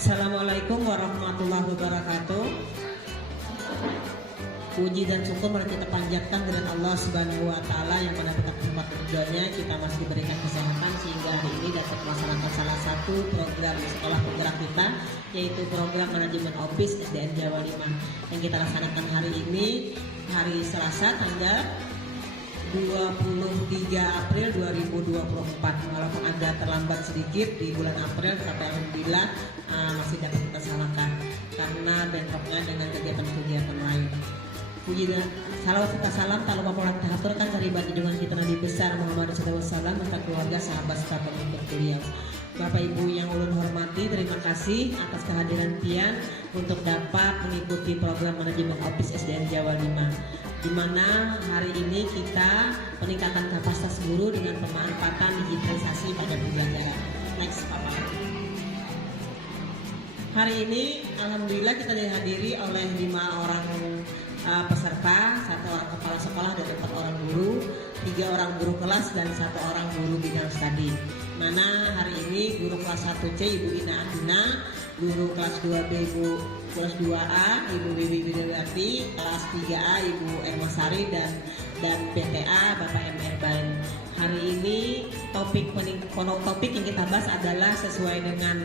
Assalamualaikum warahmatullahi wabarakatuh. Puji dan syukur mari kita panjatkan kepada Allah Subhanahu wa taala yang pada tempat ridhonya kita masih diberikan kesehatan sehingga hari ini dapat melaksanakan salah satu program sekolah penggerak kita, yaitu program manajemen office SDN Jawa 5 yang kita laksanakan hari ini, hari Selasa tanggal 23 April 2024. Walaupun agak terlambat sedikit di bulan April, tapi alhamdulillah masih dapat kita laksanakan karena bentroknya dengan kegiatan-kegiatan lain. Puji dan salawat serta salam tak lupa pola tahaturkan dari junjungan kita Nabi besar Muhammad SAW serta keluarga sahabat serta pengikut beliau. Bapak Ibu yang ulun hormati, terima kasih atas kehadiran pian untuk dapat mengikuti program manajemen office SDN Jawa 5, di mana hari ini kita peningkatan kapasitas guru dengan pemanfaatan digitalisasi pada pembelajaran. Next, Bapak. Hari ini alhamdulillah kita dihadiri oleh 5 orang peserta, 1 orang kepala sekolah dan 4 orang guru, 3 orang guru kelas dan 1 orang guru bidang studi. Mana hari ini guru kelas 1C Ibu Ina Adina, guru kelas 2B Ibu kelas 2A Ibu Bibi Widiawati, kelas 3A Ibu Ermasari dan PTA Bapak MR Bain. Hari ini topik yang kita bahas adalah sesuai dengan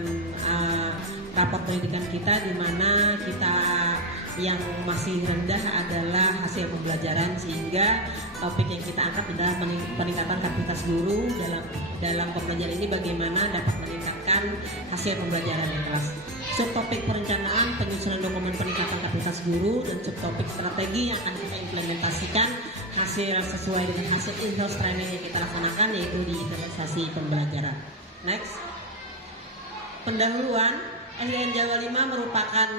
rapor pendidikan kita, di mana kita yang masih rendah adalah hasil pembelajaran, sehingga topik yang kita angkat adalah peningkatan kapasitas guru dalam pembelajaran ini, bagaimana dapat meningkatkan hasil pembelajaran yang kelas. Subtopik perencanaan penyusunan dokumen peningkatan kapasitas guru, dan subtopik strategi yang akan kita implementasikan hasil sesuai dengan hasil in-house training yang kita laksanakan, yaitu digitalisasi pembelajaran. Next, pendahuluan. SDN Jawa 5 merupakan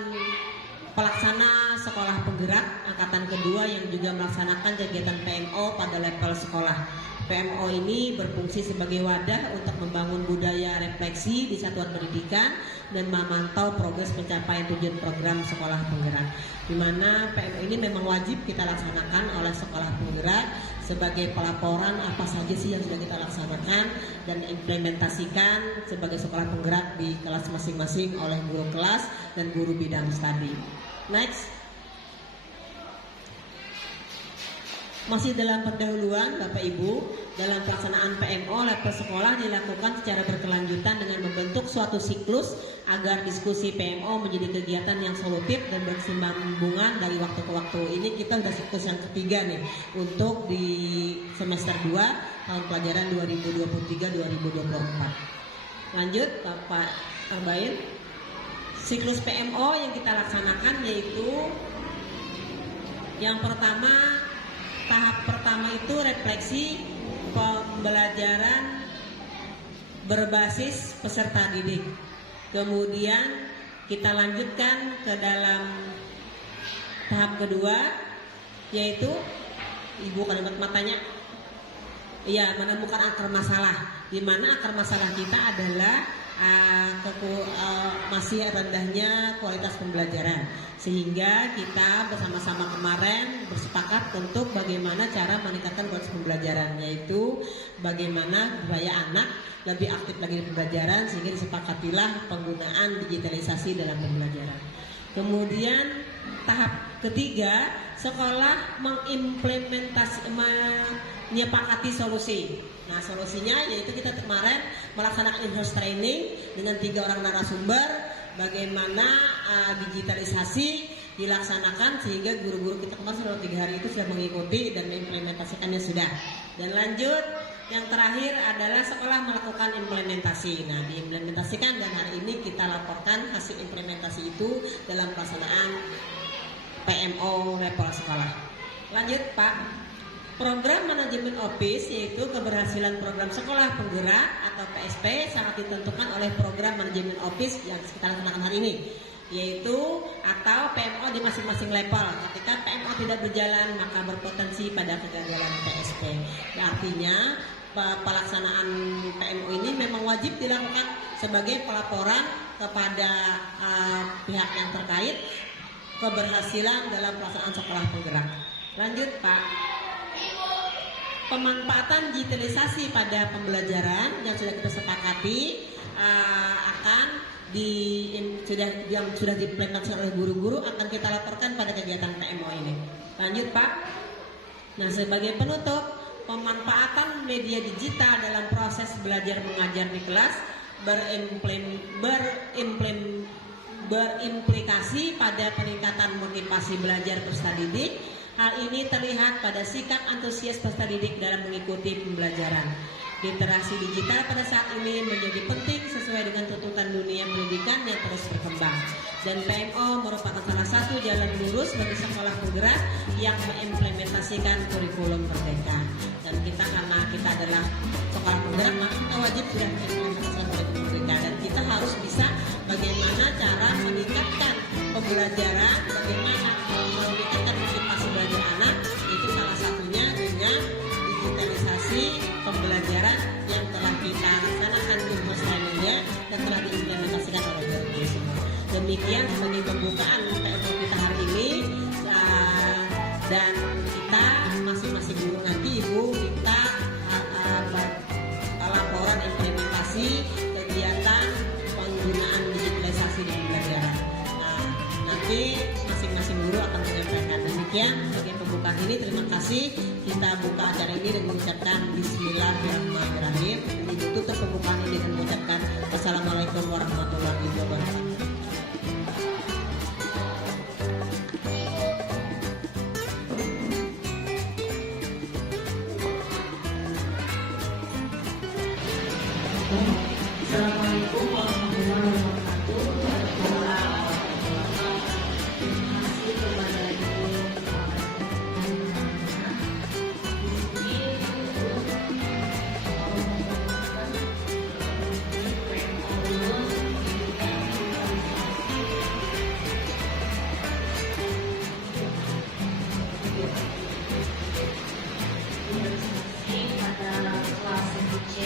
pelaksana sekolah penggerak angkatan kedua yang juga melaksanakan kegiatan PMO pada level sekolah. PMO ini berfungsi sebagai wadah untuk membangun budaya refleksi di satuan pendidikan dan memantau progres pencapaian tujuan program sekolah penggerak, di mana PMO ini memang wajib kita laksanakan oleh sekolah penggerak sebagai pelaporan apa saja sih yang sudah kita laksanakan dan implementasikan sebagai sekolah penggerak di kelas masing-masing oleh guru kelas dan guru bidang studi. Next, masih dalam pendahuluan Bapak Ibu, dalam pelaksanaan PMO level sekolah dilakukan secara berkelanjutan dengan membentuk suatu siklus agar diskusi PMO menjadi kegiatan yang solutif dan berkesinambungan dari waktu ke waktu. Ini kita sudah siklus yang ketiga nih untuk di semester 2 tahun pelajaran 2023-2024. Lanjut Bapak Arbain. Siklus PMO yang kita laksanakan yaitu yang pertama, tahap pertama itu refleksi pembelajaran berbasis peserta didik. Kemudian kita lanjutkan ke dalam tahap kedua, yaitu Ibu kalimat matanya, ya, menemukan akar masalah, di mana akar masalah kita adalah masih rendahnya kualitas pembelajaran, sehingga kita bersama-sama kemarin bersepakat untuk bagaimana cara meningkatkan kualitas pembelajaran, yaitu bagaimana supaya anak lebih aktif lagi di pembelajaran, sehingga disepakatilah penggunaan digitalisasi dalam pembelajaran. Kemudian tahap ketiga, sekolah menyepakati solusi. Nah, solusinya yaitu kita kemarin melaksanakan in-house training dengan 3 orang narasumber, bagaimana digitalisasi dilaksanakan sehingga guru-guru kita kemarin selama 3 hari itu sudah mengikuti dan mengimplementasikannya sudah. Dan lanjut, yang terakhir adalah sekolah melakukan implementasi. Nah, diimplementasikan dan hari ini kita laporkan hasil implementasi itu dalam pelaksanaan PMO level sekolah. Lanjut Pak. Program manajemen office yaitu keberhasilan program sekolah penggerak atau PSP sangat ditentukan oleh program manajemen office yang kita laksanakan hari ini, yaitu atau PMO di masing-masing level. Ketika PMO tidak berjalan maka berpotensi pada kegagalan PSP. Artinya pelaksanaan PMO ini memang wajib dilakukan sebagai pelaporan kepada pihak yang terkait keberhasilan dalam pelaksanaan sekolah penggerak. Lanjut Pak. Pemanfaatan digitalisasi pada pembelajaran yang sudah kita sepakati akan yang sudah diimplementasikan oleh guru-guru akan kita laporkan pada kegiatan PMO ini. Lanjut Pak. Nah, sebagai penutup, pemanfaatan media digital dalam proses belajar mengajar di kelas berimplikasi pada peningkatan motivasi belajar peserta didik. Hal ini terlihat pada sikap antusias peserta didik dalam mengikuti pembelajaran. Literasi digital pada saat ini menjadi penting sesuai dengan tuntutan dunia pendidikan yang terus berkembang. Dan PMO merupakan salah satu jalan lurus bagi sekolah penggerak yang mengimplementasikan kurikulum Merdeka. Dan karena kita adalah sekolah penggerak, maka kita wajib sudah mengimplementasikan kurikulum Merdeka. Dan kita harus bisa bagaimana cara meningkatkan pembelajaran, bagaimana meningkatkan motivasi belajar anak, itu salah satunya dengan digitalisasi pembelajaran yang telah kita laksanakan di trainingnya dan telah diimplementasikan oleh guru semua. Demikian sebagai pembukaan PMO kita hari ini, dan kita masing-masing guru nanti Ibu kita laporan implementasi kegiatan penggunaan digitalisasi di pembelajaran. Nah, nanti masing-masing guru akan menyampaikan. Demikian sebagai pembukaan ini, terima kasih. Kita buka acara ini dengan mengucapkan Bismillahirrahmanirrahim. Ditutup pembukaan ini dengan mengucapkan Wassalamualaikum warahmatullahi wabarakatuh. Assalamualaikum warahmatullahi wabarakatuh. Terima kasih kepada Ibu. Pada kelas C.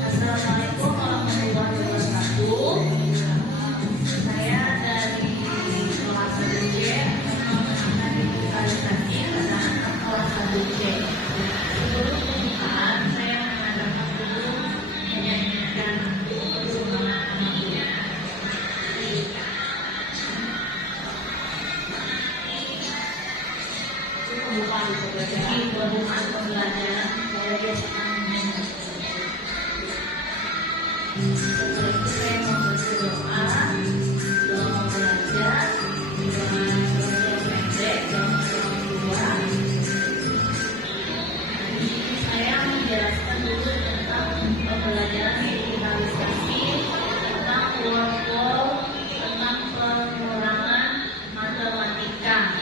Assalamualaikum warahmatullahi wabarakatuh. Saya dari kelas 1C akan digitalisasi pada anak kelas 1C. Sebelum pembukaan, saya mengadakan dulu menyanyikan semangat pembukaan pembelajaran. Saya biasakan menyanyikan. Setelah itu saya mau berdoa belajar dengan pendek dalam selama 2. Saya menjelaskan dulu tentang pembelajaran digitalisasi, tentang workflow, tentang pengurangan matematika.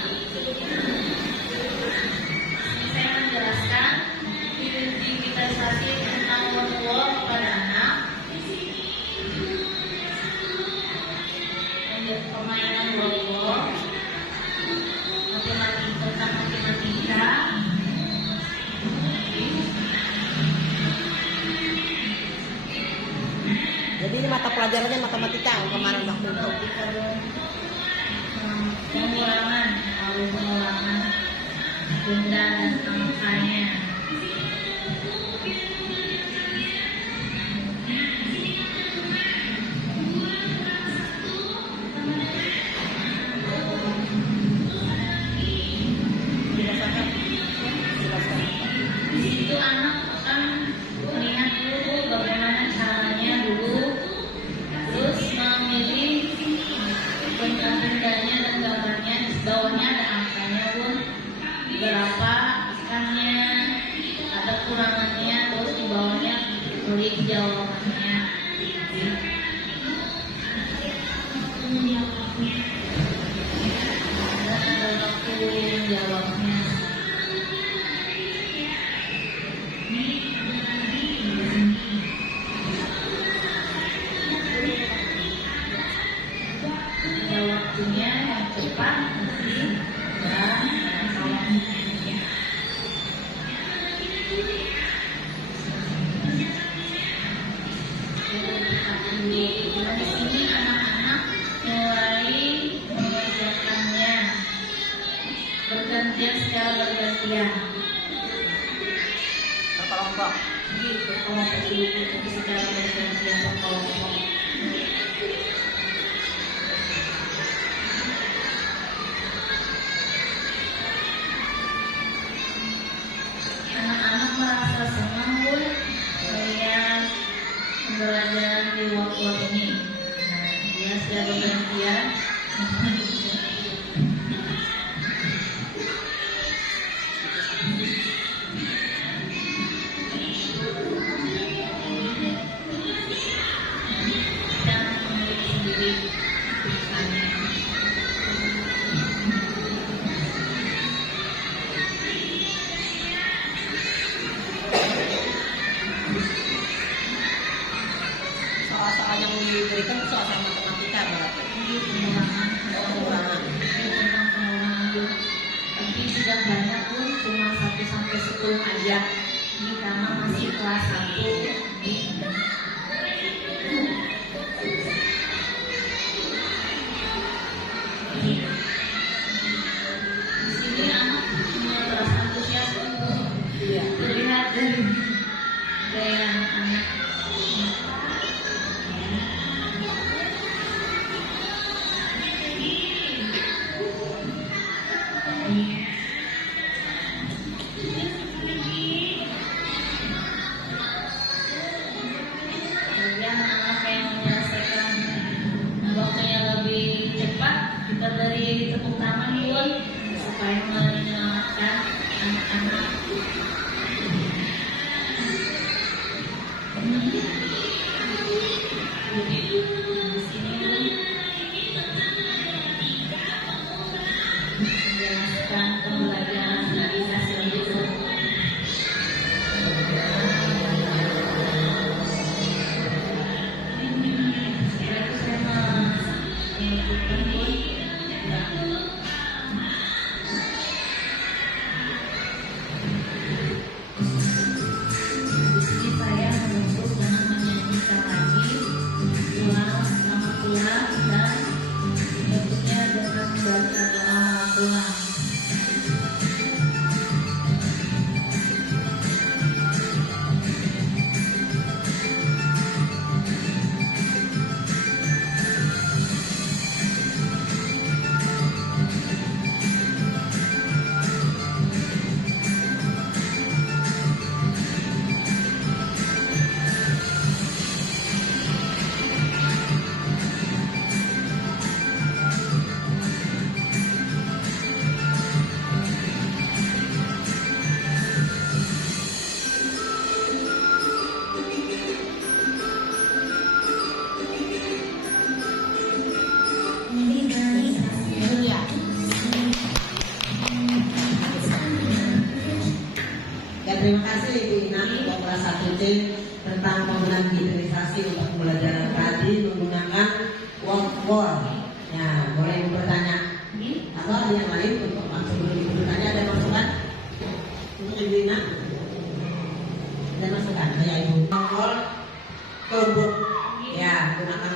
Saya menjelaskan digitalisasi tentang workflow kepada anak. Permainan workflow, tentang matematika. Jadi ini mata pelajarannya matematika kemarin waktu itu. Pengurangan benda dan angkanya. Di situ anak akan melihat dulu bagaimana caranya dulu, terus memilih benda-bendanya dan gambarnya di Dan ada waktu jawabnya. Ada waktunya yang cepat dan jawabnya. Di sini anak-anak mulai mengerjakannya bergantian secara bergantian. Berkelompok. Gitu, kelompok dulu secara bergantian berkelompok. Anak-anak merasa senang pun melihat pembelajaran di waktu ini. Nah, dia secara bergantian. Dan memilih sendiri tulisannya. Soal-soal yang diberikan itu soal-soal matematika berarti. Ini pengurangan. Pengurangan. Tentang pengurangan dulu. Tapi sudah banyak pun cuma 1 sampai 10 aja. Ini karena masih kelas 1 di sini anak mulai merasa antusias untuk Iya. terlihat dari gaya anak-anak. Kemudian anak yang menyelesaikan waktunya lebih cepat, kita beri tepuk tangan dulu supaya menyelamatkan anak-anak. Di sini menjelaskan pembelajaran dari hasil itu. Setelah itu saya menunjukkan pun di sini saya menutup dengan menyanyikan lagi ulang selamat pulang dan berikutnya dengan membaca doa pulang. Iya. Ya, terima kasih Ibu Ina untuk kelas 1C tentang penggunaan digitalisasi untuk pembelajaran tadi menggunakan whiteboard. Ya, boleh Ibu bertanya atau ada yang lain untuk sebelum Ibu bertanya ada masukan untuk Ibu Ina? Ada masukan? Ya Ibu. Whiteboard Chromebook. Ya, menggunakan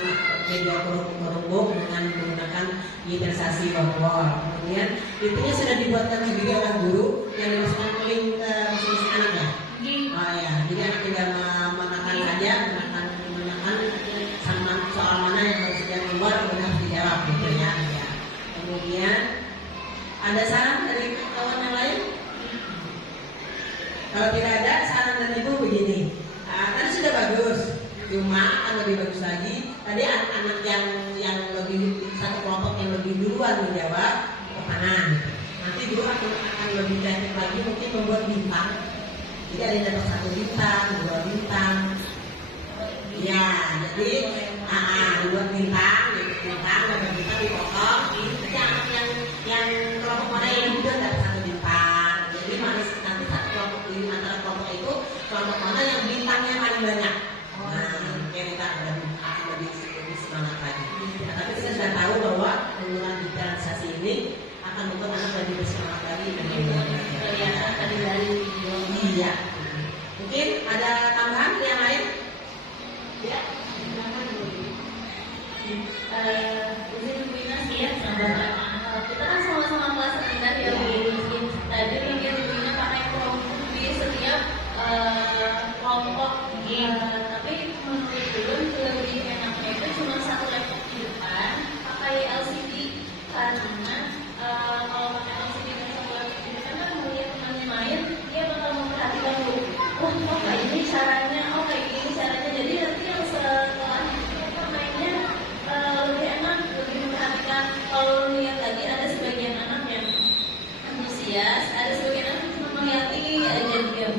media Chromebook dengan menggunakan digitalisasi whiteboard. Kemudian intinya sudah dibuatkan juga oleh guru yang dimasukkan ke link ke masing-masing anak ya. Oh ya, jadi anak tinggal menekan saja, menekan sama soal mana yang harus dia keluar kemudian harus dijawab gitu ya. Ya. Kemudian ada saran dari kawan yang lain? Kalau tidak ada, saran dari Ibu begini. Tadi sudah bagus, cuma akan lebih bagus lagi. Tadi anak-anak yang lebih satu kelompok yang lebih duluan menjawab ke kanan. Nanti guru akan lebih kreatif lagi, mungkin membuat bintang. Jadi ada yang dapat 1 bintang, 2 bintang. Ya, jadi dibuat bintang, dapat izin kombinasi ya sahabat. Kita kan sama-sama kelas rendah ya Bu. Tadi mungkin ibunya pakai kelompok di setiap kelompok. Tapi menurut belum lebih enaknya itu cuma satu laptop di depan pakai LCD karena kalau pakai LCD dan satu laptop di depan kan melihat temannya main dia bakal memperhatikan dulu. Oh kayak ini caranya, oh kayak gini caranya. Jadi nanti yang setelah mainnya lebih enak, lebih memperhatikan. Kalau lihat lagi ada sebagian anak yang antusias, ada sebagian anak yang cuma melihatnya aja dia.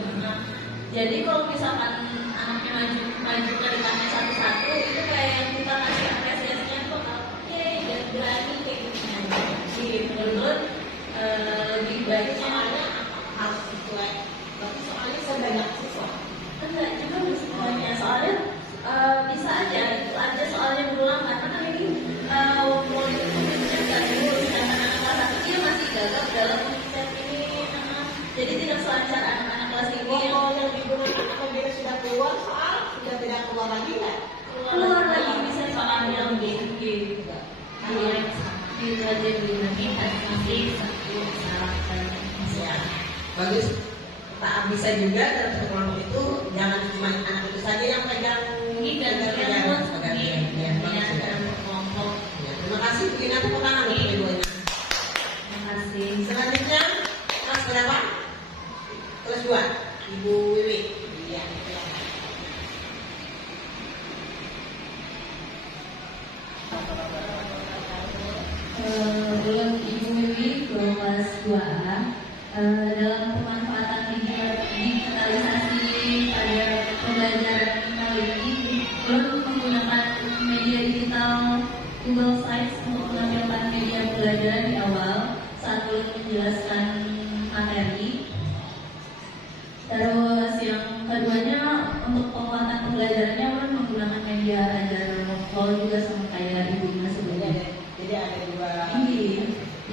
Jadi kalau misalkan anaknya maju ke depannya satu-satu, itu kayak yang kita kasih apresiasinya tuh, oke, dan berani kayak gitu. Jadi menurut lebih baik soalnya harus sesuai. Soalnya sebanyak siswa. Enggak juga bisa banyak soalnya bisa aja itu aja soalnya berulang karena kan ini politiknya nggak diurus dan anak-anak kelas 1 dia masih gagap dalam konsep ini. Jadi tidak selancar anak-anak kelas ini yang digunakan apabila sudah keluar soal sudah tidak keluar lagi kan? Keluar lagi bisa soal yang gitu. Itu aja dulu nanti masih satu salah. Bagus. Tak bisa juga dalam satu kelompok itu jangan cuma anak itu saja yang pegang dalam kelompok. Terima kasih. Mungkin aku tangan untuk ibunya. Terima kasih. Selanjutnya kelas berapa? Kelas 2. Ibu Wiwi. Iya. Belum Ibu Wiwi kelas 2A. Dalam pemanfaatan digitalisasi pada pembelajaran kali ini, belum menggunakan media digital Google Sites untuk menampilkan media pembelajaran di awal saat belum menjelaskan materi. Terus yang keduanya untuk penguatan pembelajarannya belum menggunakan media ajar vokal juga sama kayak ibunya sebelumnya. Jadi ada dua.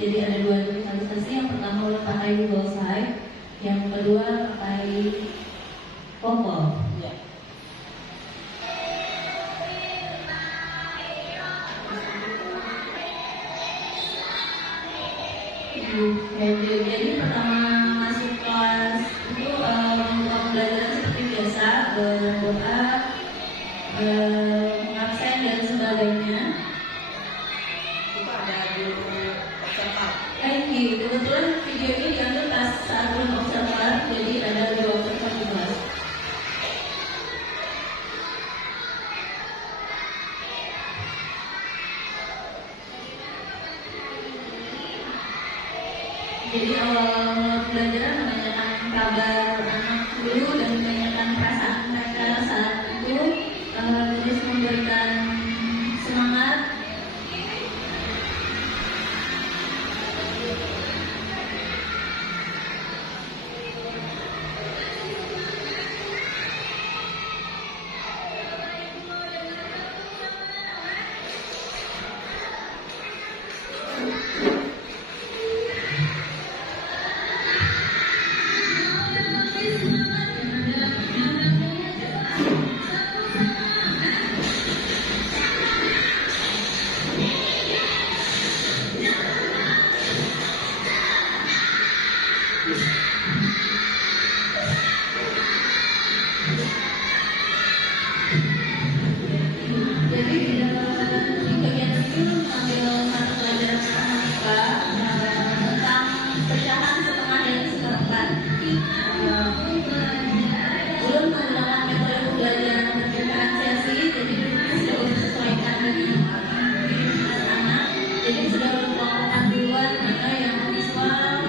Jadi ada dua digitalisasi. Yang pertama udah pakai Google Sites, yang kedua pakai Popol. Ya. Jadi pertama masuk kelas itu membuka pembelajaran seperti biasa, berdoa, mengabsen dan sebagainya. Itu ada guru observer. Kebetulan video ini diambil pas saat belum observer, jadi ada dua observer di kelas. Jadi awal pembelajaran menanyakan kabar anak dulu dan menanyakan perasaan mereka saat itu, terus memberikan semangat. Jadi di bagian ini mengambil satu pelajaran matematika tentang pecahan setengah dan seperempat. Belum menggunakan metode pembelajaran berdiferensiasi, jadi sudah disesuaikan dengan anak. Jadi sudah berkelompokkan duluan mana yang visual.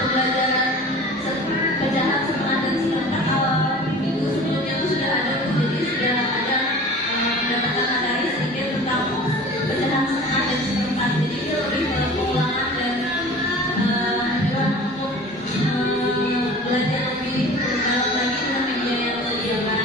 Pembelajaran pecahan setengah dan seperempat awal minggu sebelumnya itu sudah ada, jadi sudah ada mendapatkan materi sedikit tentang pecahan setengah dan seperempat. Jadi itu lebih ke pengulangan dan juga untuk belajar lebih dalam lagi dengan media yang disediakan.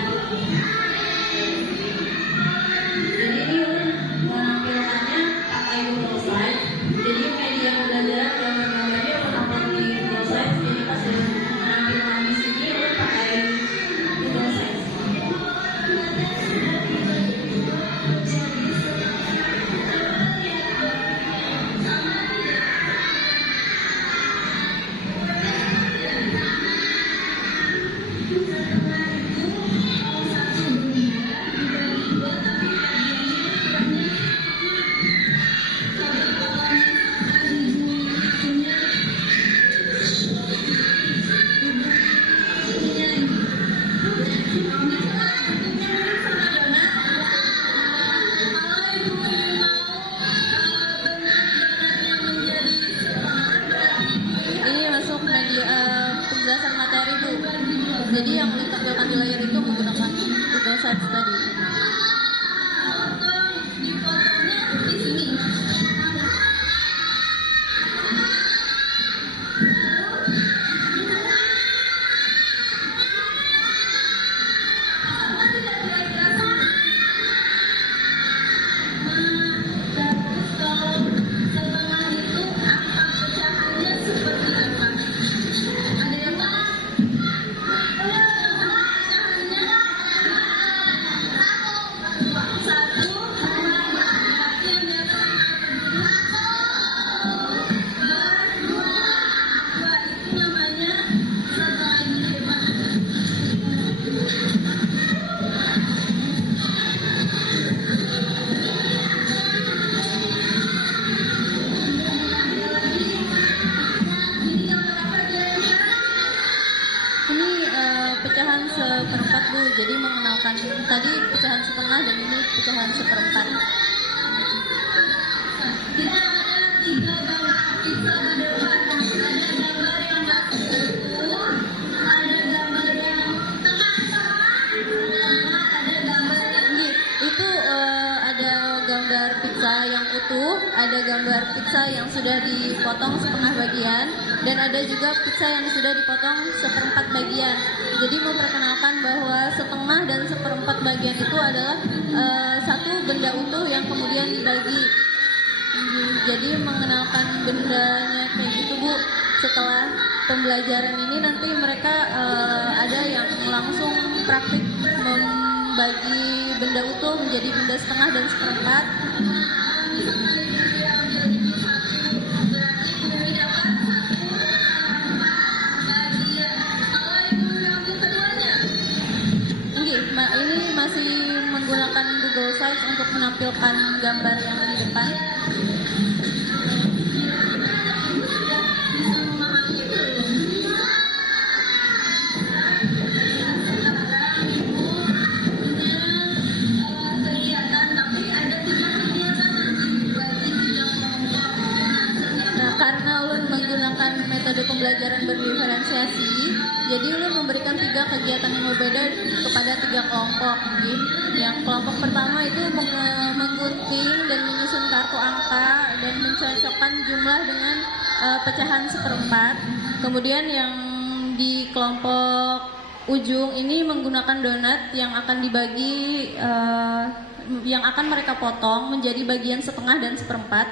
Ini masuk media penjelasan materi Bu. Jadi yang ditampilkan di layar itu menggunakan Google Sites tadi. Di sini. Pecahan seperempat Bu, jadi mengenalkan tadi pecahan setengah dan ini pecahan seperempat. Kita ada 3 gambar pizza di depan. Ada gambar yang utuh, ada gambar yang tengah, ada gambar yang itu ada gambar pizza yang utuh, ada gambar pizza yang sudah dipotong setengah bagian, dan ada juga pizza yang sudah dipotong seperempat bagian. Jadi memperkenalkan bahwa setengah dan seperempat bagian itu adalah satu benda utuh yang kemudian dibagi. Jadi mengenalkan bendanya kayak gitu Bu. Setelah pembelajaran ini nanti mereka ada yang langsung praktik membagi benda utuh menjadi benda setengah dan seperempat. Ini masih menggunakan Google Sites untuk menampilkan gambar yang di depan. Karena Ulun menggunakan metode pembelajaran berdiferensiasi, jadi Ulun memberikan 3 kegiatan yang berbeda kepada 3 kelompok. Yang kelompok pertama itu menggunting dan menyusun kartu angka dan mencocokkan jumlah dengan pecahan seperempat. Kemudian yang di kelompok ujung ini menggunakan donat yang akan dibagi, yang akan mereka potong menjadi bagian setengah dan seperempat.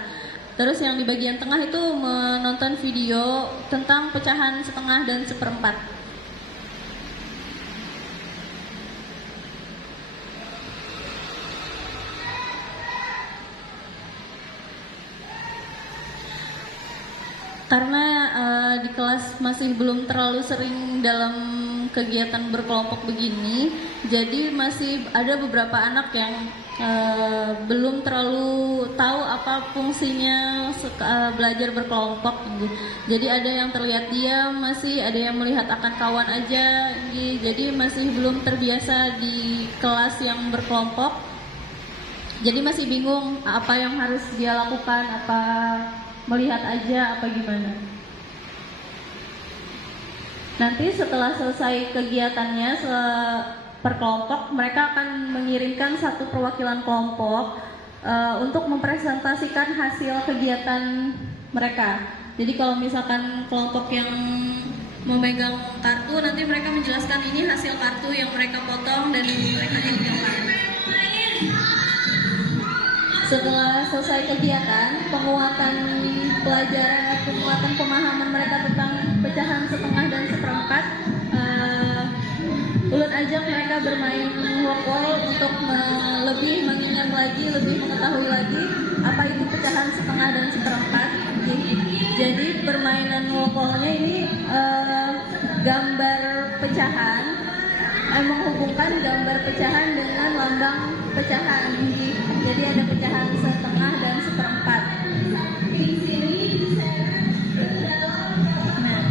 Terus yang di bagian tengah itu menonton video tentang pecahan setengah dan seperempat. Karena di kelas masih belum terlalu sering dalam kegiatan berkelompok begini, jadi masih ada beberapa anak yang belum terlalu tahu apa fungsinya belajar berkelompok. Jadi ada yang terlihat diam, masih ada yang melihat akan kawan aja. Jadi masih belum terbiasa di kelas yang berkelompok. Jadi masih bingung apa yang harus dia lakukan, apa melihat aja apa gimana. Nanti setelah selesai kegiatannya per kelompok, mereka akan mengirimkan satu perwakilan kelompok untuk mempresentasikan hasil kegiatan mereka. Jadi kalau misalkan kelompok yang memegang kartu, nanti mereka menjelaskan ini hasil kartu yang mereka potong dan mereka editorkan. Setelah selesai kegiatan, penguatan pelajaran, penguatan pemahaman mereka tentang pecahan setengah dan seperempat, Ulun ajak mereka bermain wokol untuk lebih mengingat lagi, lebih mengetahui lagi apa itu pecahan setengah dan seperempat. Jadi permainan wokolnya ini gambar pecahan, menghubungkan gambar pecahan dengan lambang pecahan. Jadi ada pecahan setengah dan seperempat. Nah,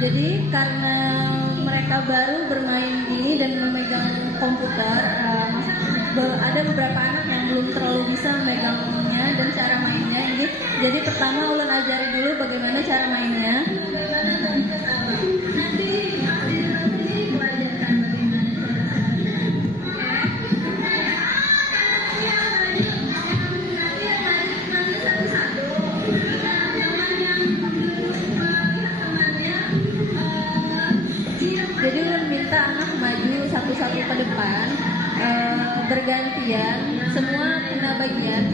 jadi karena mereka baru bermain ini dan memegang ada beberapa anak yang belum terlalu bisa megangnya dan cara mainnya ini. Jadi pertama ulun ajari dulu bagaimana cara mainnya. Jadi ulun minta anak maju satu-satu ke depan, bergantian, semua kena bagian.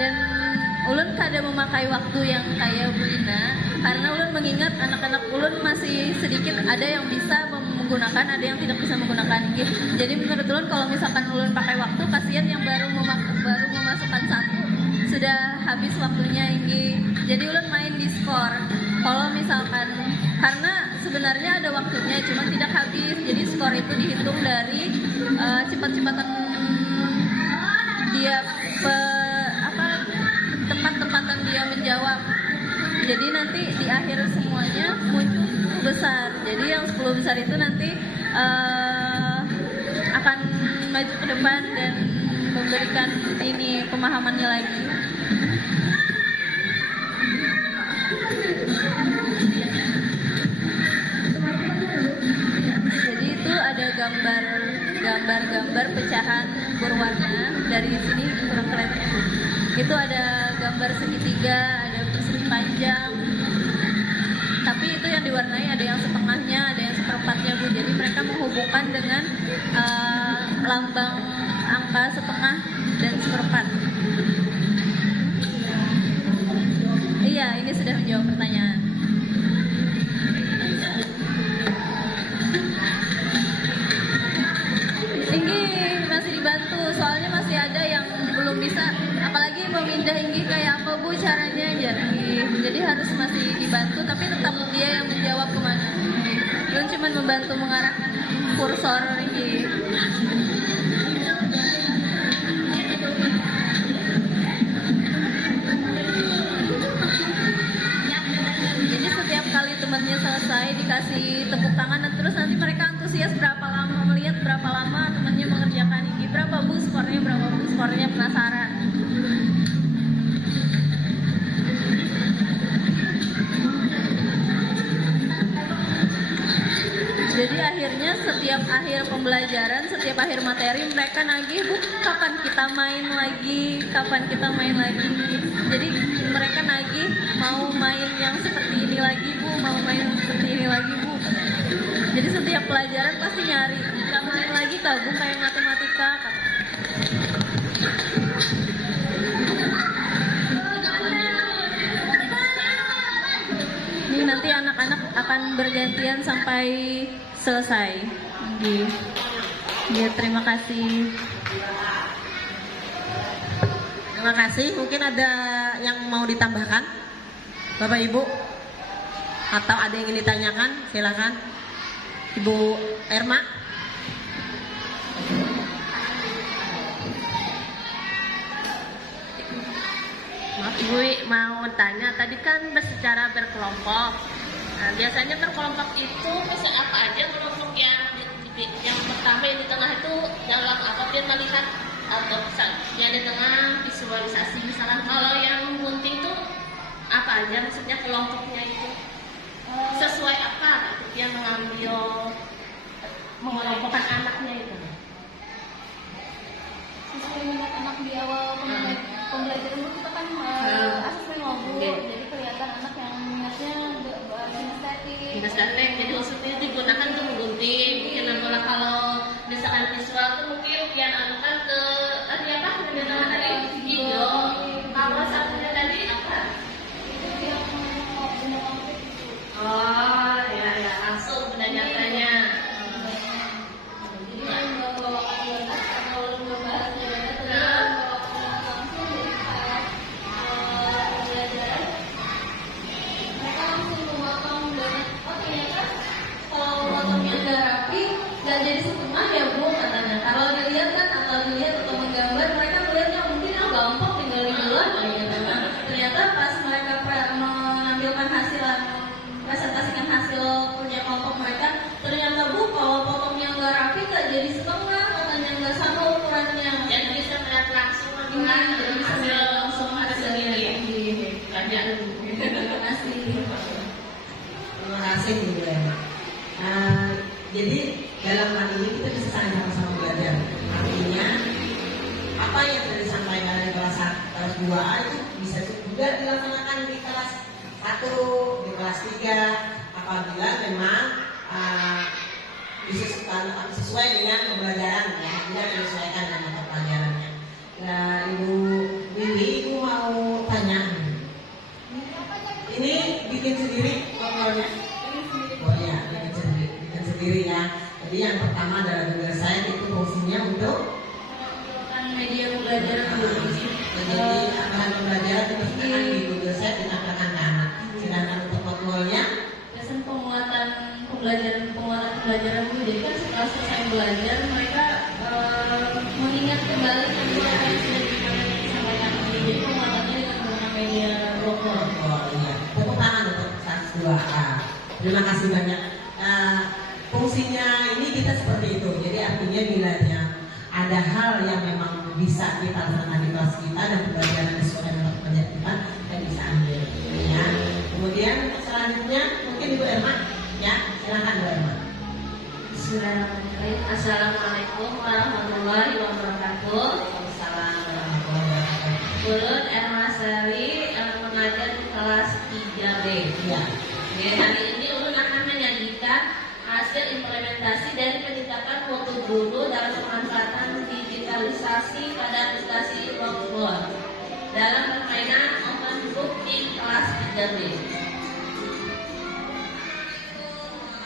Dan ulun kada memakai waktu yang kayak Bu Ina, karena ulun mengingat anak-anak ulun masih sedikit, ada yang bisa menggunakan, ada yang tidak bisa menggunakan. Jadi menurut ulun kalau misalkan ulun pakai waktu, kasihan yang baru memasukkan satu sudah habis waktunya ini. Jadi ulun main di skor. Kalau misalkan, karena sebenarnya ada waktunya, cuma tidak habis. Jadi skor itu dihitung dari cepat-cepatan dia tempat-tempatan dia menjawab. Jadi nanti di akhir semuanya muncul 10 besar. Jadi yang 10 besar itu nanti akan maju ke depan dan memberikan ini pemahamannya lagi. Jadi itu ada gambar pecahan berwarna, dari sini kurang keren. Itu ada gambar segitiga, ada persegi panjang. Tapi itu yang diwarnai ada yang setengahnya, ada yang seperempatnya Bu. Jadi mereka menghubungkan dengan lambang angka setengah dan seperempat. Iya, ini sudah menjawab pertanyaan. Ini masih dibantu, soalnya masih ada yang belum bisa, apalagi memindah ini kayak apa Bu caranya, jadi harus masih dibantu, tapi tetap dia yang menjawab kemana. Belum cuma membantu mengarahkan kursor ini. Jadi setiap kali temannya selesai dikasih tepuk tangan, dan terus nanti mereka antusias berapa lama, melihat berapa lama temannya mengerjakan ini, berapa Bu skornya, penasaran. Jadi akhirnya setiap akhir pembelajaran, setiap akhir materi mereka nagih, Bu, kapan kita main lagi? Jadi mereka nagih, mau main yang seperti ini lagi Bu, mau main seperti ini lagi Bu. Jadi setiap pelajaran pasti nyari, kita main lagi kah Bu, kayak matematika. Ini nanti anak-anak akan bergantian sampai selesai. Ya, terima kasih. Terima kasih. Mungkin ada yang mau ditambahkan, Bapak Ibu, atau ada yang ingin ditanyakan? Silakan, Ibu Erma. Maaf Bu, mau tanya, tadi kan secara berkelompok. Nah, biasanya berkelompok itu bisa apa aja? Kelompok yang pertama yang di tengah itu dalam apa, biar melihat, atau yang di tengah visualisasi. Misalkan kalau yang gunting itu apa aja, maksudnya kelompoknya itu sesuai apa? Dia mengelompokkan anaknya itu. Sesuai minat anak di awal pembelajaran dulu kita kan asesmen ngobrol, jadi kelihatan anak yang minatnya kinestetik. Jadi maksudnya digunakan untuk menggunting. Mungkin kalau misalkan visual itu mungkin yang anukan ke tadi apa? Tadi video. Kalau satunya tadi apa? Oh ya, langsung benda nyatanya. Jadi setengah ya Bu katanya. Kalau dilihat kan, atau menggambar, mereka melihatnya mungkin gampang, tinggal dibuat gitu. Ternyata pas mereka menampilkan hasil presentasi kasih Bu Emma. Jadi dalam hal ini kita bisa saling sama-sama belajar. Artinya apa yang sudah disampaikan di kelas 2A itu bisa juga dilaksanakan di kelas 1, di kelas 3 apabila memang sesuai dengan pembelajaran ya, tidak disesuaikan dengan mata pelajarannya. Nah, Ibu Wiwi, Ibu mau tanya, ini bikin sendiri kontrolnya? Oh ya, bikin sendiri ya. Jadi yang pertama adalah Google Site, itu fungsinya untuk media pembelajaran guru. jadi bahan pembelajaran ditemukan di Google Site ditampilkan ke anak. Sedangkan untuk kontrolnya Biasanya penguatan pembelajaran dulu. Jadi kan setelah selesai belajar mereka mengingat kembali apa yang sudah disampaikan. Jadi penguatannya dengan menggunakan media lokal. oh iya, tepuk tangan untuk kelas 2A. Terima kasih banyak. Fungsinya ini kita seperti itu. Jadi artinya bila ada hal yang memang bisa kita laksanakan di kelas kita dan pembelajaran sesuai dengan pembelajaran kita bisa ambil. Ya. Kemudian selanjutnya mungkin Ibu Erma, ya silakan Bu Erma. Bismillahirrahmanirrahim. Assalamualaikum warahmatullahi wabarakatuh. Waalaikumsalam warahmatullahi wabarakatuh. Ulun Erma Sari mengajar di kelas 3B. Ya. Oke, hari ini Ulun akan menyajikan hasil implementasi dari peningkatan mutu guru dalam pemanfaatan digitalisasi pada aplikasi Blackboard dalam permainan open book di kelas 3B.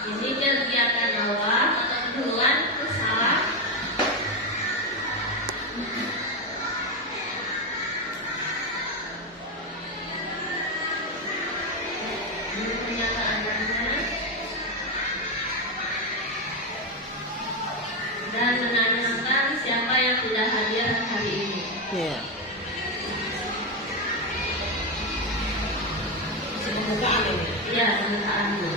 Ini kegiatan awal atau duluan salah. Ini penyataannya dan menanyakan siapa yang tidak hadir hari ini. Iya. Pembukaan ini. Iya, pembukaan dulu.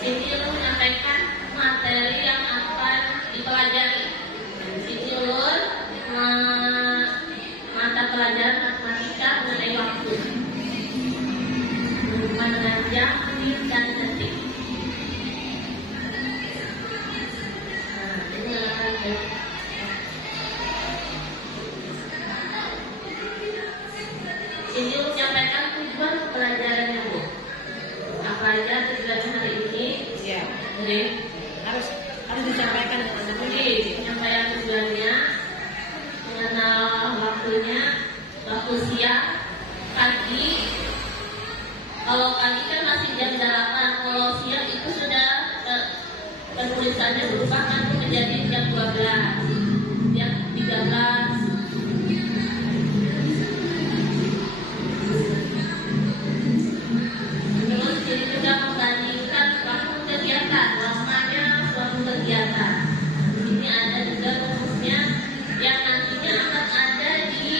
Sini Ulun menyampaikan materi yang akan dipelajari. Sini Ulun mata pelajaran matematika mengenai waktu, hubungan dengan jam, menit, dan detik. Nah, ini akan ini menyampaikan tujuan pelajarannya Bu. Apa aja tujuan hari ini? Iya. Jadi Harus disampaikan dengan anak Jadi penyampaian tujuannya mengenal waktunya, waktu siang, pagi. Kalau pagi kan masih jam 8, kalau siang itu sudah penulisannya berubah nanti menjadi jam 12, jam 13. Terus jadi juga membandingkan waktu kegiatan, lamanya suatu kegiatan. Ini ada juga rumusnya yang nantinya akan ada di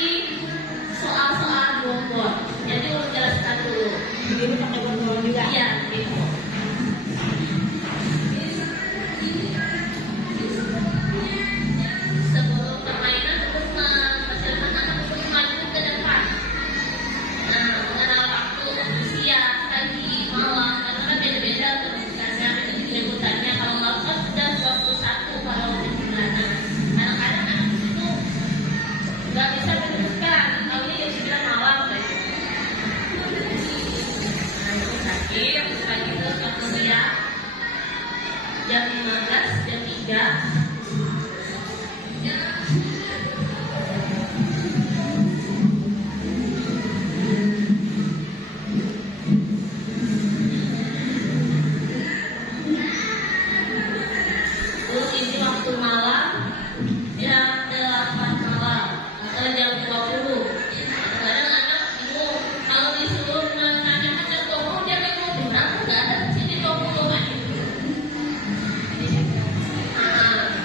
soal-soal Blackboard. Jadi mau jelaskan dulu. Ini pakai kontrol juga. Iya, gitu. Sebelum permainan terus menghasilkan anak untuk maju ke depan. Nah, mengenal waktu siang, pagi, malam, karena kan beda-beda penulisannya, penyebutannya. Kalau malam kan sudah 21 kalau penjelasan. Kadang-kadang anak itu nggak bisa menyebutkan, kalau ini jam 9 malam gitu. Nah, itu pagi itu waktu siang, jam 15, jam 3. Terus ini waktu malam jam 8 malam atau jam 20. Kadang anak bingung kalau disuruh menanyakan jam 20 dia bingung di berapa nggak ada di sini 20 kan? Nah,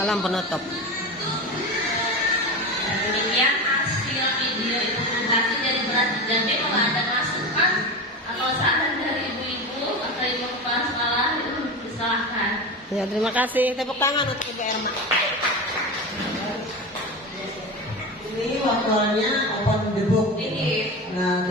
Salam penutup. Demikian hasil video implementasi dari beras jambi. Kalau ada masukan atau saran dari ibu-ibu atau ibu kepala sekolah itu disilahkan. Ya, terima kasih. Tepuk tangan untuk Ibu Erma. Ini waktunya open the book. Nah,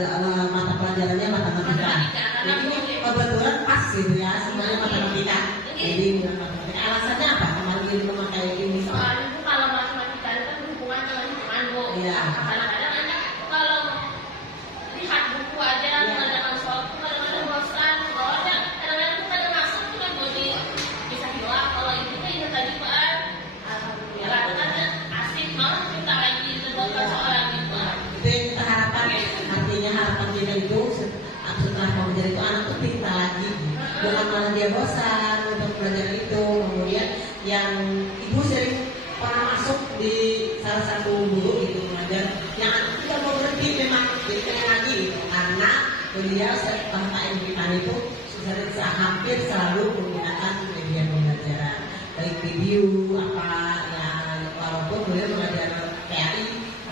mata pelajarannya matematika. Jadi kebetulan pas gitu ya, semuanya matematika. Jadi matematika. Alasannya apa? Kemarin memakai ini soal. Soalnya itu kalau matematika itu kan hubungan dengan hitungan, Bu. Iya. Kadang-kadang kalau lihat buku aja mengerjakan soal itu kadang-kadang bosan. Kalau ada kadang-kadang itu kadang masuk itu kan jadi bisa hilang. Kalau itu kan ini tadi Pak, alhamdulillah itu kan asik banget kita lagi terbuka soal lagi Pak. Itu yang kita harapkan. Artinya harapan kita itu setelah mengajar itu anak tuh pintar lagi, bukan malah dia bosan untuk belajar itu. Kemudian yang ibu sering pernah masuk di salah satu guru gitu mengajar, yang anak tidak mau berhenti memang jadi pengen lagi gitu. Karena beliau setelah Pak itu sudah hampir selalu menggunakan media pembelajaran, baik video apa ya, walaupun beliau mengajar PAI,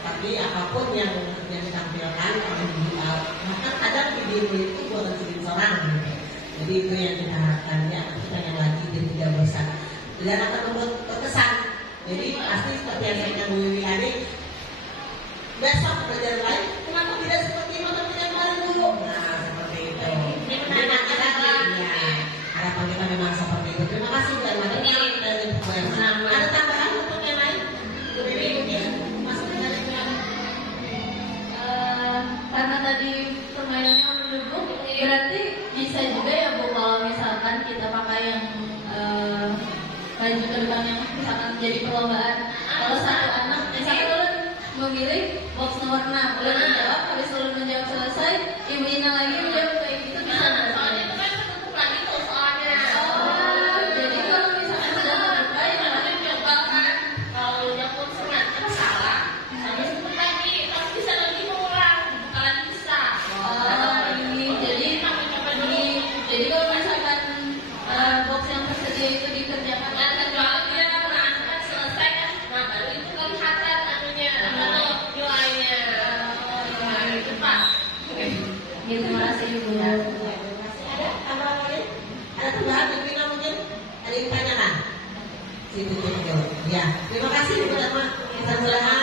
tapi apapun yang ditampilkan oleh beliau, bahkan kadang video itu bukan seorang gitu. Jadi itu yang kita harapkan ya, kita yang lagi dan tidak bosan dan akan membuat berkesan. Jadi pasti seperti yang saya Bu Wiwi tadi, besok pelajaran lain kenapa tidak seperti matematika yang kemarin dulu? Nah seperti itu. Memang harapan kita memang seperti itu. Terima kasih Bu Erma. Ada tambahan untuk yang lain? Bu Wiwi mungkin masuk dari Karena tadi permainannya menurutku berarti bisa juga ya Bu, kalau misalkan kita pakai yang baju terbang yang misalkan jadi perlombaan. Kalau satu anak misalkan ulun memilih box nomor 6, ulun menjawab, habis ulun menjawab selesai, ibu Ina lagi menjawab kayak gitu, bisa nggak? Soalnya itu kan tertutup lagi tuh soalnya. Oh, jadi kalau misalkan sudah terbuka ya Makanya coba kan kalau udah pun sengat kita salah, habis itu lagi terus bisa lagi mengulang, bukan lagi bisa. Jadi kalau misalkan box yang tersedia itu dikerjakan Nah, kecuali dia kan selesai kan, nah baru itu kelihatan anunya, atau nilainya. Nah, itu Pak. gitu, terima kasih Ibu. Terima kasih. Ada tambahan lain? Ada tambahan Ibu Ina mungkin? Ada yang ditanyakan? Situ. Ya, terima kasih Bu Erma. Mudah-mudahan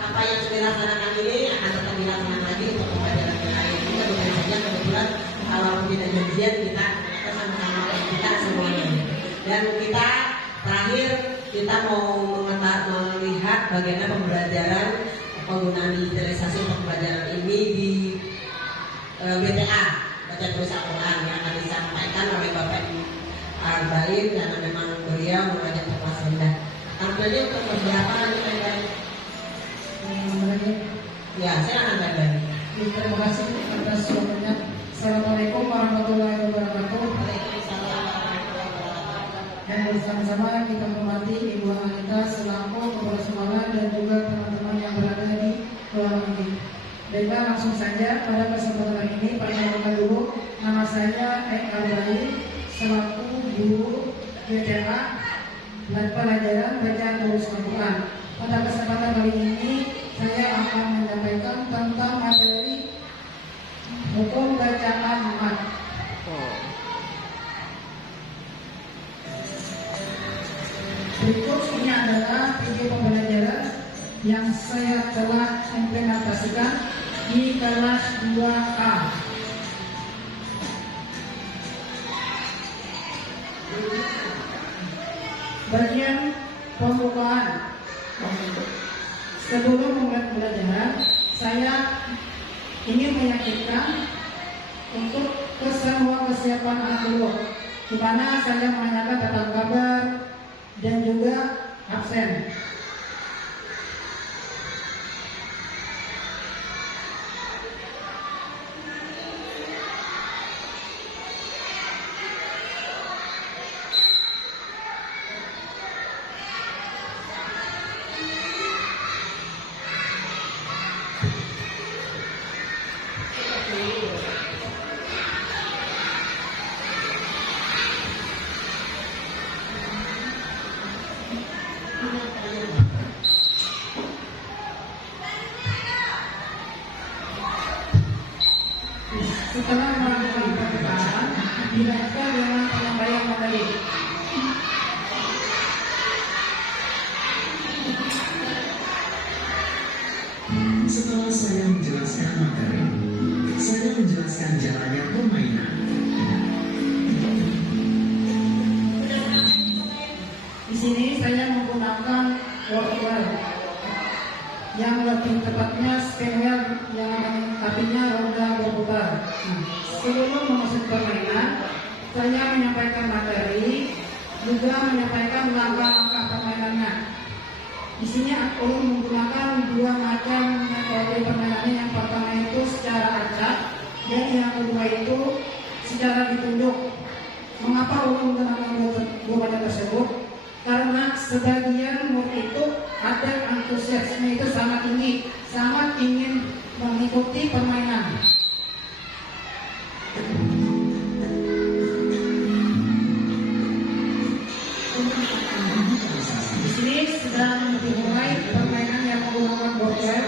apa yang sudah dilaksanakan ini akan tetap dilaksanakan lagi untuk pembelajaran yang lain. Kita bukan saja kebetulan kalau tidak janjian kita sama-sama kita semuanya. Dan kita terakhir kita mau melihat bagaimana pembelajaran penggunaan digitalisasi untuk pembelajaran ini di BTA, baca tulis Al-Quran, yang akan disampaikan oleh Bapak Arbain karena memang beliau mengajak kelas rendah. Tampilnya untuk beberapa nanti ya, saya akan Bapak. Terima kasih atas waktunya. Assalamualaikum warahmatullahi wabarakatuh. Waalaikumsalam warahmatullahi wabarakatuh. Dan bersama-sama kita hormati Ibu Anita selaku kepala sekolah dan juga teman-teman yang berada di luar negeri. Baiklah, langsung saja pada kesempatan ini perkenalkan dulu, nama saya Arbain selaku guru BTA dan pelajaran baca tulis Al-Quran. Pada kesempatan kali ini saya akan menyampaikan tentang materi hukum bacaan mat. Berikut ini adalah video pembelajaran yang saya telah implementasikan di kelas 2A. Bagian pembukaan. Sebelum memulai pembelajaran, saya ingin meyakinkan untuk kesemua kesiapan anak dulu, di mana saya menanyakan tentang kabar dan juga absen. Setelah saya menjelaskan materi, saya menjelaskan jalannya permainan. Di sini saya menggunakan workwear yang lebih tepatnya spinwheel yang artinya roda berputar. Sebelum memasuki permainan, saya menyampaikan materi, juga menyampaikan langkah-langkah permainannya. Di sini aku menggunakan dua macam metode permainannya. Yang pertama itu secara acak, dan yang kedua itu secara ditunjuk. Mengapa ulun menggunakan dua macam tersebut? Karena sebagian murid itu ada antusiasme itu sangat tinggi, sangat ingin mengikuti permainan. Di sini sedang dimulai permainan yang menggunakan workwear.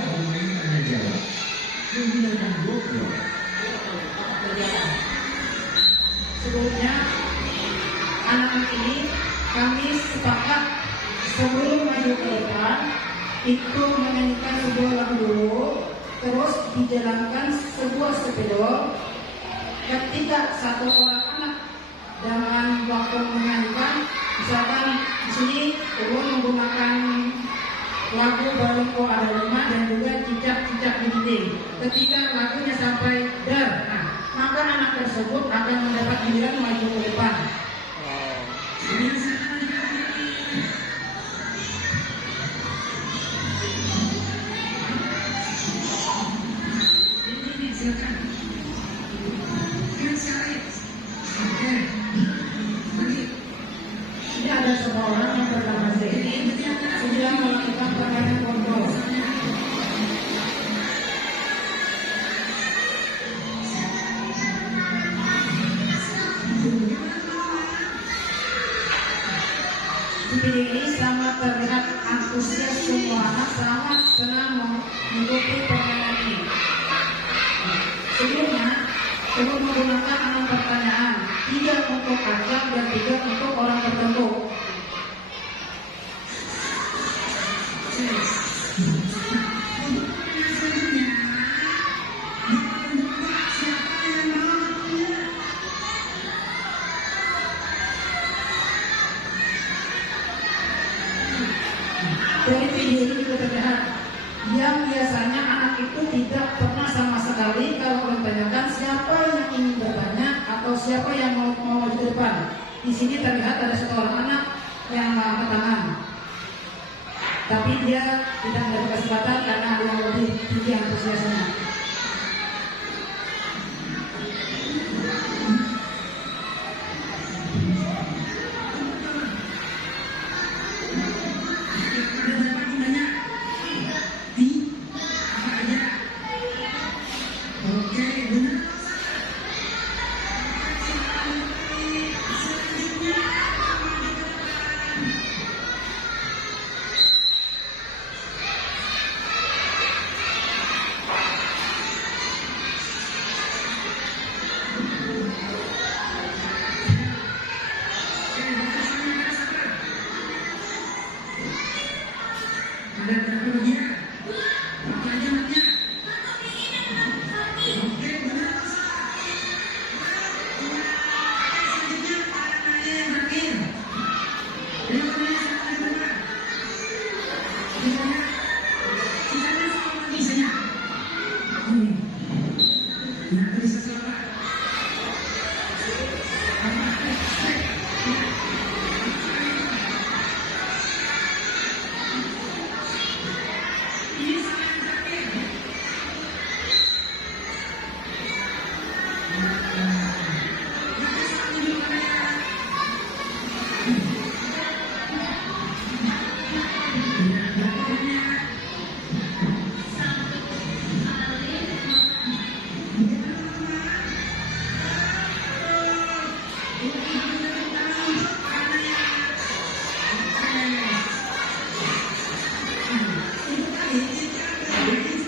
Sebelumnya anak-anak ini kami sepakat sebelum maju ke depan itu menyanyikan sebuah lagu dulu, terus dijalankan sebuah spidol. Ketika satu orang anak dengan waktu menyanyikan, misalkan di sini ulun menggunakan lagu Balongko Ada Lima dan juga Cicak-Cicak di Dinding. Ketika lagunya sampai dar, maka anak tersebut akan mendapat giliran maju ke depan. Ini ada sebuah orang yang bernama Zaini sedang melakukan permainan kontrol. Di video ini sangat terlihat antusias semua anak, sangat senang mengikuti permainan ini. Sebelumnya, perlu menggunakan 6 pertanyaan, 3 untuk acak dan 3 untuk orang tertentu. Dari video ini juga terlihat yang biasanya anak itu tidak pernah sama sekali kalau ditanyakan siapa yang ingin bertanya atau siapa yang mau maju ke depan. Di sini terlihat ada seorang anak yang angkat tangan, tapi dia tidak ada kesempatan karena ada yang lebih tinggi antusiasnya.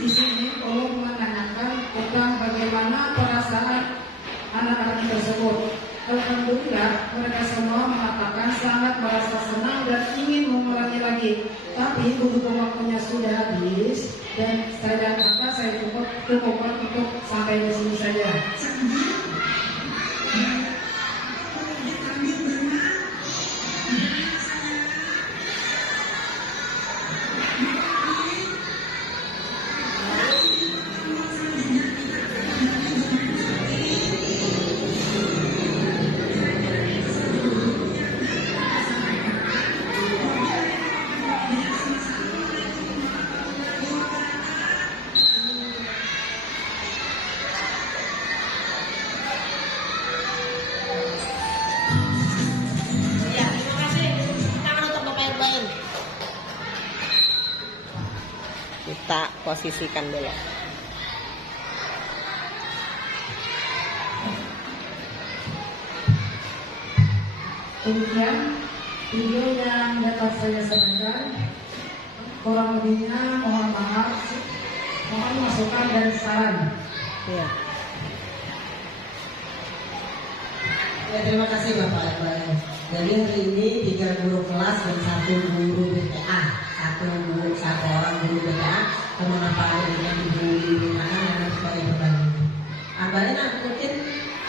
Di sini Ulun menanyakan tentang bagaimana perasaan anak-anak tersebut. Alhamdulillah mereka semua mengatakan sangat merasa senang dan ingin mengulangi lagi. Tapi berhubung waktunya sudah habis, Dan saya kata saya cukup untuk sampai di sini saja. Ya, terima kasih. Tangan untuk Bapak Irbain. Kita posisikan dulu. Demikian video yang dapat saya sampaikan. Kurang lebihnya mohon maaf, mohon masukan dan saran. Ya. Ya, terima kasih Bapak Irbain. Jadi hari ini 3 guru kelas dan 1 guru BTA, satu orang guru BTA, mengapa adanya ibu anak sebagai berbagi. Abang mungkin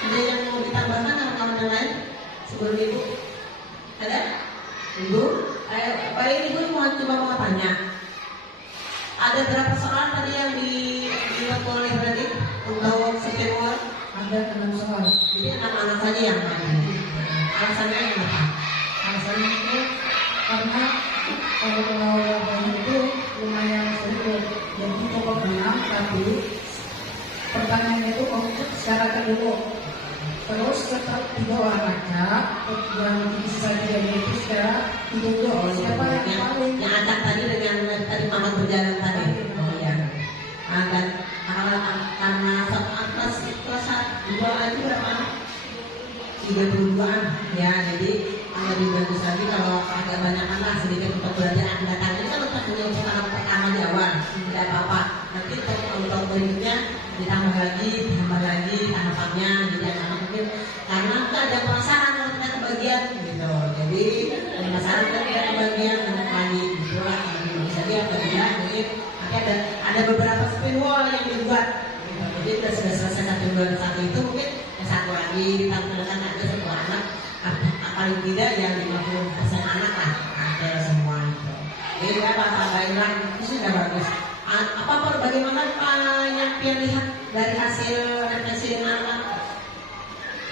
ada yang mau ditambahkan kawan-kawan yang lain sebelum ibu? Ada? Ibu? Baik, ibu mau coba tanya. Ada berapa soal tadi yang dibuat oleh Radit untuk sistem wall? Ada 6 soal. Jadi anak-anak saja yang main. Alasannya kenapa? Alasannya itu karena kalau lawan itu lumayan sulit, jadi cukup menang, tapi pertanyaannya itu konkret secara kedua. Terus tetap 3 orang aja, yang bisa jadi itu secara ditunjuk siapa yang paling. Yang acak tadi dengan tadi makan berjalan tadi. Oh iya. Dan karena kelas 2 itu berapa? 32-an ya, jadi lebih bagus lagi kalau agak banyakan lah sedikit untuk belajar datang ini kan untuk pertama di awal tidak apa-apa, nanti untuk berikutnya ditambah lagi tahapannya, jadi anak mungkin karena kita ada penasaran kalau kita kebagian gitu, jadi penasaran kalau kita kebagian lagi gitu lah, jadi apa tidak mungkin nanti ada beberapa spin wall yang dibuat gitu. Jadi kita sudah selesai 1 bulan 1 itu mungkin satu lagi ditambahkan ada 1 anak paling tidak yang 50% anak lah ada semua itu. Jadi berapa tambahin lagi itu sudah bagus. Bagaimana yang Pian lihat dari hasil refleksi anak?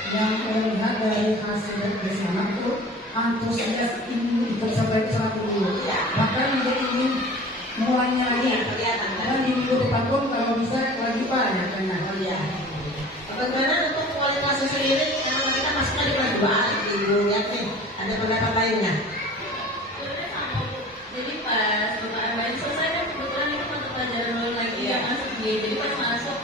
Yang saya lihat dari hasil dari anak itu antusias ingin ikut sampai ke 1 dulu. Bahkan dia ingin mulainya lagi. Dan di minggu depan pun kalau bisa lagi Pak ya kena. Bagaimana untuk kualitas sendiri yang kita masuk tadi berdua ibu lihat nih ada pendapat lainnya? Jadi pas Bapak Irbain selesai kan kebetulan itu mata pelajaran dulu lagi yang masuk G. Jadi pas masuk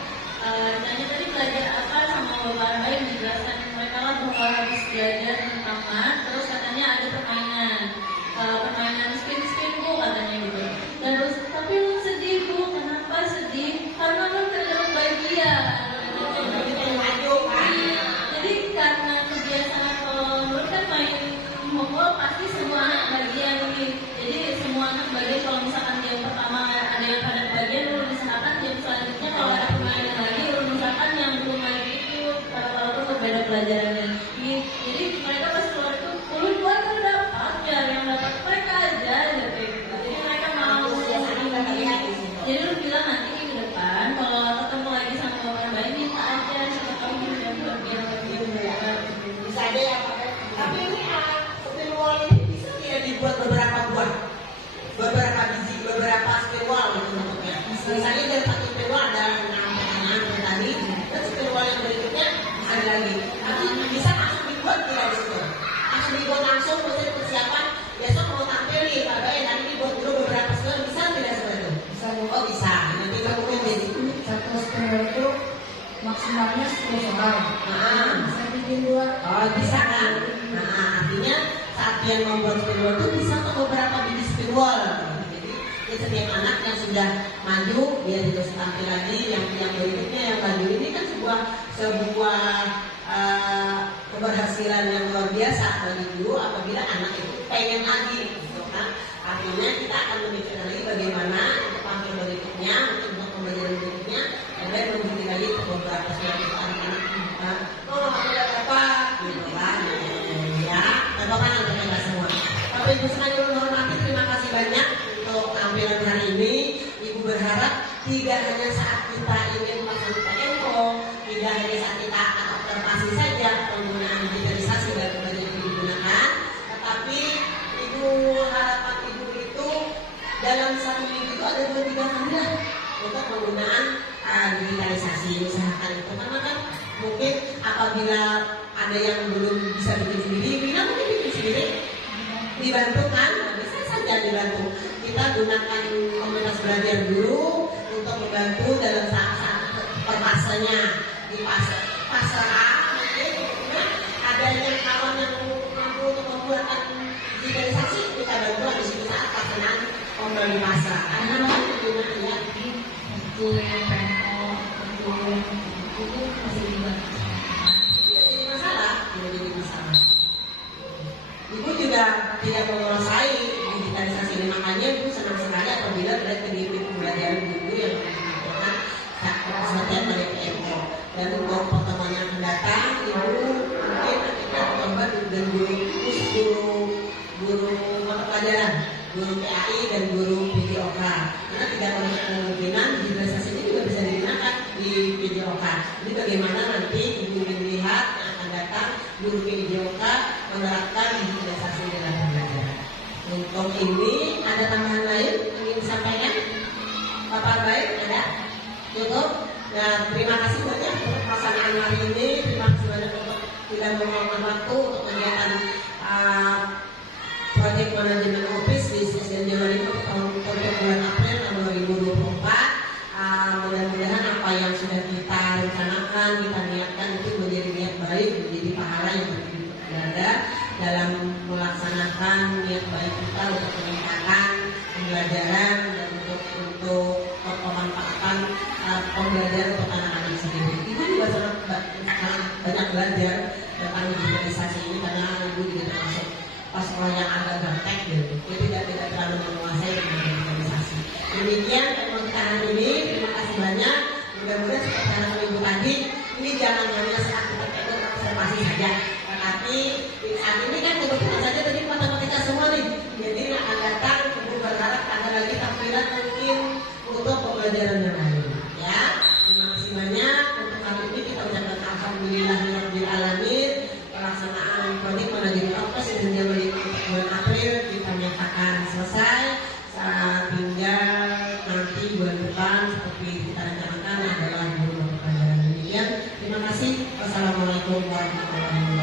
tanya tadi belajar apa sama Bapak Irbain dijelaskan mereka lah bahwa habis belajar tentang mat, terus katanya ada permainan spin bu katanya gitu. Terus tapi lu sedih bu, kenapa sedih? Karena lu terlalu bahagia. Jadi karena kebiasaan kalau lu kan main mobile pasti semua anak bagian nih. Jadi semua anak bagian kalau misalkan yang pertama ada yang pada bagian lu misalkan yang selanjutnya kalau ada permainan lagi lu misalkan yang belum lagi itu kalau tuh berbeda pelajarannya. Jadi mereka pas keluar itu ulun buat tuh dapat ya yang dapat mereka aja gitu. Jadi mereka mau jadi lu bilang nanti minggu depan kalau ketemu lagi sama orang lain minta aja siapa tahu yang bagian Bisa ada yang pakai. Tapi ini spin wall ini bisa tidak dibuat beberapa buah, beberapa biji, beberapa spin wall gitu bentuknya. Misalnya dari 1 spin wall ada 6 pertanyaan seperti tadi, dan spin wall yang berikutnya ada lagi. Tapi bisa langsung dibuat tidak di situ. Langsung dibuat langsung, maksudnya persiapan. Besok mau tampil nih, Pak Bayi, nanti dibuat dulu beberapa spin wall, bisa tidak seperti itu? Bisa. Oh bisa. Nanti lakukan jadi. 1 spin itu maksimalnya 10 soal. Bisa bikin 2. Oh bisa kan? Nah artinya saat dia membuat spin wall itu bisa untuk beberapa biji spin wall. Jadi setiap anak yang sudah maju dia juga tampil lagi, yang berikutnya yang maju ini kan sebuah keberhasilan yang luar biasa bagi guru apabila anak itu pengen lagi, gitu kan? Artinya kita akan memikirkan lagi bagaimana untuk tampil berikutnya perspektif anak-anak kita. Oh, tidak apa, gitu kan? Ya, tepokan untuk kita semua. Bapak Ibu sekalian yang menghormati, terima kasih banyak untuk tampilan hari ini. Ibu berharap tidak hanya saat kita ingin melaksanakan info, tidak hanya saat kita observasi saja penggunaan digitalisasi dan itu digunakan, tetapi Ibu harapan Ibu itu dalam satu minggu itu ada 2-3 kali lah untuk penggunaan digitalisasi. Usahakan itu karena kan mungkin apabila ada yang belum bisa bikin sendiri, kita mungkin bikin sendiri, dibantu kan, bisa saja dibantu. Kita gunakan komunitas belajar dulu untuk membantu dalam saat permasanya di pasar A mungkin ada yang kawan yang mampu untuk membuatkan digitalisasi, kita bantu di sini saat pelaksanaan kembali pasar. Anak-anak penggunaan ya Itu yang PNO, itu masih dibantu. tidak jadi masalah, tidak jadi masalah. Ibu juga tidak menguasai digitalisasi ini, makanya Ibu senang sekali apabila berada di pembelajaran guru yang menggunakan kesehatan dari PMO. Dan untuk pertemuan yang mendatang, Ibu mungkin kita coba dengan guru mata pelajaran, guru PAI dan guru PJOK. Karena tidak menutup kemungkinan digitalisasi ini juga bisa digunakan di PJOK. Jadi bagaimana nanti Ibu melihat yang akan datang guru PJOK menerapkan digitalisasi dalam pembelajaran. Untuk ini ada tambahan lain yang ingin disampaikan? Bapak baik ada? Cukup? Nah, terima kasih banyak untuk pelaksanaan hari ini. Terima kasih banyak untuk tidak meluangkan waktu untuk kegiatan proyek manajemen office di SDN Jawa Timur untuk bulan April tahun 2024. Mudah-mudahan apa yang sudah kita rencanakan, kita niatkan itu menjadi niat baik, menjadi pahala yang berada dalam melaksanakan niat baik kita untuk peningkatan pembelajaran dan untuk pemanfaatan pembelajaran untuk anak-anak sendiri. Ibu juga sangat banyak belajar tentang digitalisasi ini karena Ibu juga termasuk pas sekolah yang agak gaptek gitu. Jadi tidak terlalu menguasai tentang digitalisasi. Demikian pertemuan kita hari ini. Terima kasih banyak. Mudah-mudahan seperti harapan Ibu tadi, ini jangan hanya saat kita ikut observasi saja, tetapi saat ini kan kebetulan saja tadi matematika semua nih. Jadi akan datang Ibu berharap ada lagi tampilan mungkin untuk pembelajaran yang lain. Ya, terima kasih banyak untuk kali ini kita ucapkan alhamdulillahirabbil alamin. Pelaksanaan proyek manajemen office dan Jawa Timur bulan April kita nyatakan selesai. Tinggal nanti bulan depan seperti kita rencanakan adalah guru pelajaran. Demikian, terima kasih. Wassalamualaikum warahmatullahi wabarakatuh.